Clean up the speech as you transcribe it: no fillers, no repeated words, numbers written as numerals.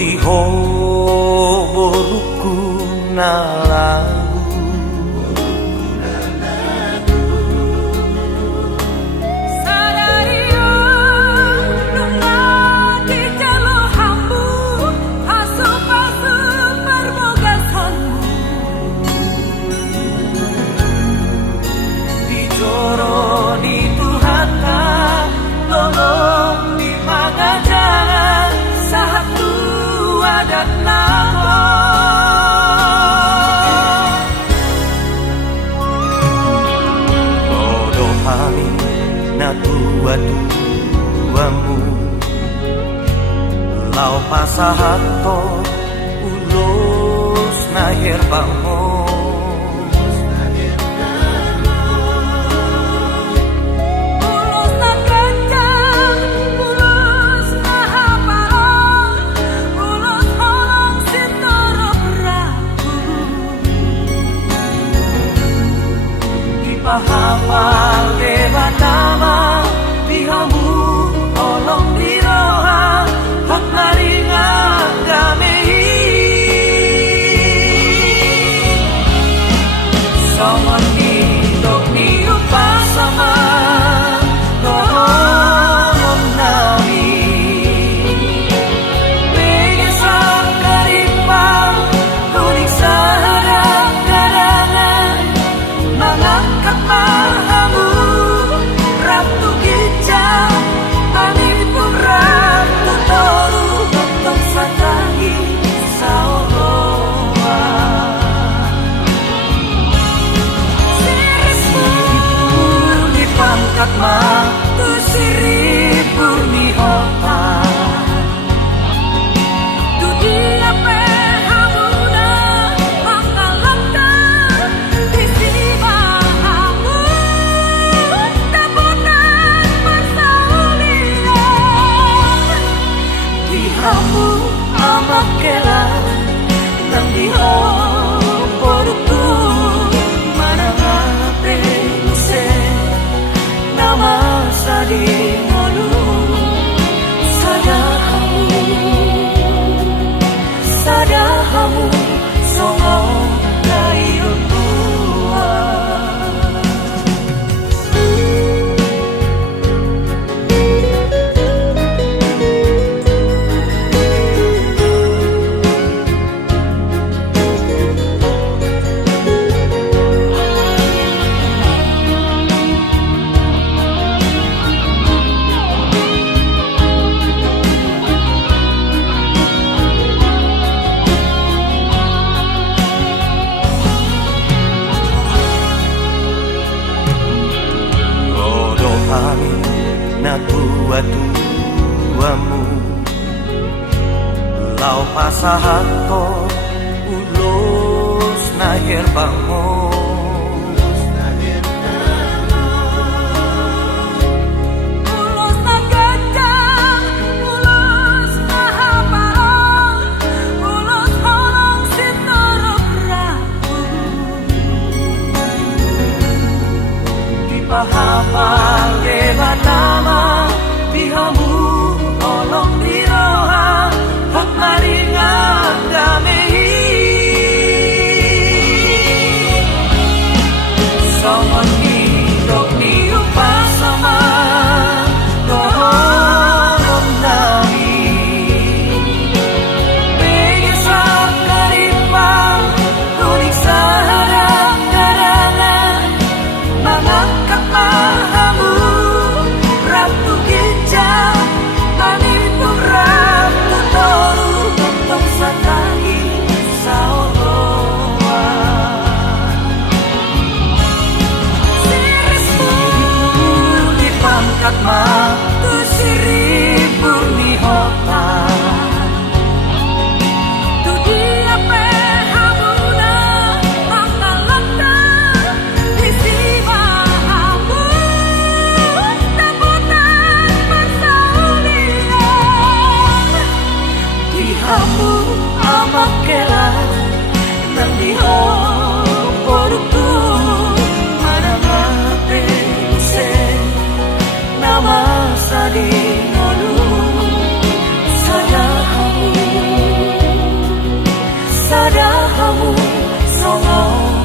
diho boruku nalagu Sadario nunga di jalo hambu Hasu-pasu permogasanmu di joro di Tuhata lolong di Magajangan satu adat nama bodoh kami na tua-tuamu lau pasahato ulos na herbamo Ulos na kencang, ulos na haparong Ulos holong sintoro beraku ipahapal debat nama dihamu olong diroha hak naringan gamehi somon hidup ni upasama tolong nami begesang karimpang kuning sarang kadangan mengangkat mahamu ratu gijang manipun ratu toru untuk satangi saoloa siripu di pangkat matu siripu di hota Dunia pehamuna Mangkalangkan di sibahamu Tabunan persaulian dihamu amak kelan nang diho boruku manangate se nama sadi molu sadahamu songo kairo tua bodoh kami na tua-tuamu lau pasahato ulos na herbamo Ulos na kencang, ulos na haparong Ulos holong sintoro beraku ipahapal debat nama dihamu olong diroha hak naringan gamehi hamu songo